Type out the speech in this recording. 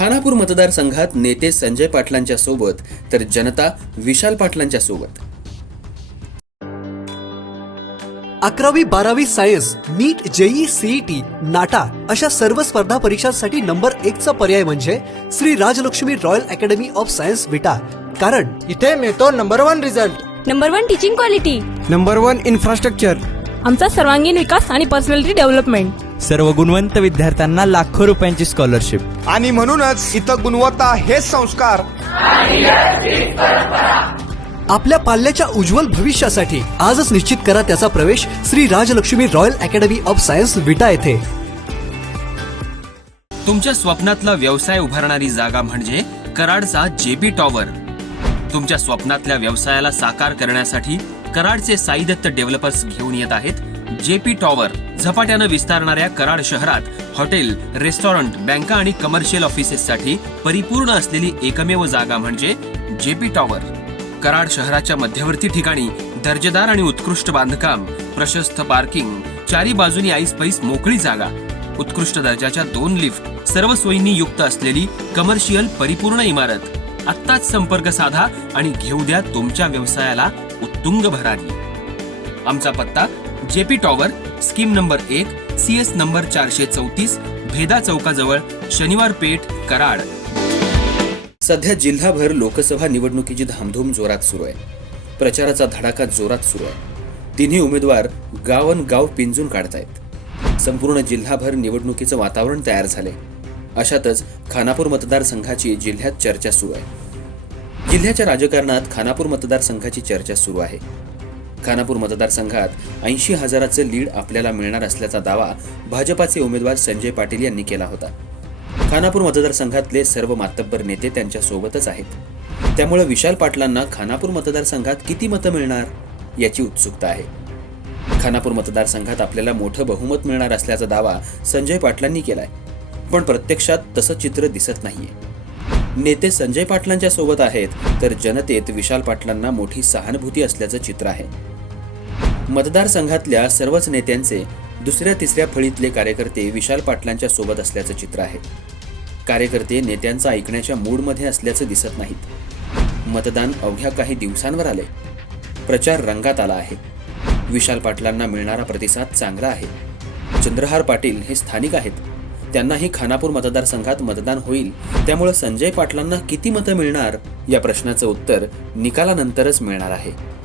खानापूर मतदारसंघात नेते संजय पाटलांच्या सोबत तर जनता विशाल पाटलांच्या सोबत. अकरावी बारावी science NEET JEE CET NATA अशा सर्व स्पर्धा परीक्षांसाठी नंबर एक चा पर्याय म्हणजे Shri Rajalakshmi royal academy of science Vita. कारण इथे मिळतो number one result. Number one teaching quality. Number one infrastructure. आमचा सर्वांगीण विकास आणि पर्सनॅलिटी डेव्हलपमेंट. सर्व गुणवंत विद्यार्थ्यांना लाखो रुपयांची स्कॉलरशिप आणि म्हणूनच इथं गुणवत्ता हेच संस्कार. आपल्या पाल्याच्या उज्ज्वल भविष्यासाठी आजच निश्चित करा त्याचा प्रवेश Shri Rajalakshmi royal academy of science Vita येथे. तुमच्या स्वप्नातला व्यवसाय उभारणारी जागा म्हणजे कराडचा जेबी टॉवर. तुमच्या स्वप्नातल्या व्यवसायाला साकार करण्यासाठी कराडचे साईदत्त डेव्हलपर्स घेऊन येत आहेत. जेपी टॉवर झपाट्यानं विस्तारणाऱ्या कराड शहरात हॉटेल रेस्टॉरंट बँका आणि कमर्शियल ऑफिसेससाठी परिपूर्ण असलेली एकमेव जागा म्हणजे जेपी टॉवर. कराड शहराच्या मध्यवर्ती ठिकाणी दर्जेदार आणि उत्कृष्ट बांधकाम प्रशस्त पार्किंग चारी बाजूनी आईस पैस मोकळी जागा उत्कृष्ट दर्जाच्या दोन लिफ्ट सर्व सोयींनी युक्त असलेली कमर्शियल परिपूर्ण इमारत. आत्ताच संपर्क साधा आणि घेऊ द्या तुमच्या व्यवसायाला उत्तुंग भरारी. आमचा पत्ता जेपी टॉवर स्कीम नंबर एक सी एस नंबर चारशे चौतीस भेदा चौकाजवळ शनिवार पेठ कराड. सध्या जिल्हाभर लोकसभा निवडणुकीची धामधूम जोरात सुरू आहे. प्रचाराचा धडाका जोरात सुरू आहे. तिन्ही उमेदवार गावन गाव पिंजून काढतायत. संपूर्ण जिल्हाभर निवडणुकीचं वातावरण तयार झाले अशातच खानापूर मतदारसंघाची जिल्ह्यात चर्चा सुरू आहे. जिल्ह्याच्या राजकारणात खानापूर मतदारसंघाची चर्चा सुरू आहे. खानापूर मतदारसंघात ऐंशी हजाराचं लीड आपल्याला मिळणार असल्याचा दावा भाजपाचे उमेदवार संजय पाटील यांनी केला होता. खानापूर मतदारसंघातले सर्व मातब्बर नेते त्यांच्या सोबतच आहेत. त्यामुळे विशाल पाटलांना खानापूर मतदारसंघात किती मतं मिळणार याची उत्सुकता आहे. खानापूर मतदारसंघात आपल्याला मोठं बहुमत मिळणार असल्याचा दावा संजय पाटलांनी केलाय. पण प्रत्यक्षात तसं चित्र दिसत नाहीये. नेते संजय पाटलांच्या सोबत आहेत. तर जनतेत विशाल पाटलांना मोठी सहानुभूती असल्याचं चित्र आहे. मतदारसंघातल्या सर्वच नेत्यांचे दुसऱ्या तिसऱ्या फळीतले कार्यकर्ते विशाल पाटलांच्या सोबत असल्याचं चित्र आहे. कार्यकर्ते नेत्यांचं ऐकण्याच्या मूडमध्ये असल्याचं दिसत नाहीत. मतदान अवघ्या काही दिवसांवर आले प्रचार रंगात आला आहे. विशाल पाटलांना मिळणारा प्रतिसाद चांगला आहे. चंद्रहार पाटील हे स्थानिक आहेत. त्यांनाही खानापूर मतदारसंघात मतदान होईल. त्यामुळे संजय पाटलांना किती मतं मिळणार? या प्रश्नाचं उत्तर निकालानंतरच मिळणार आहे.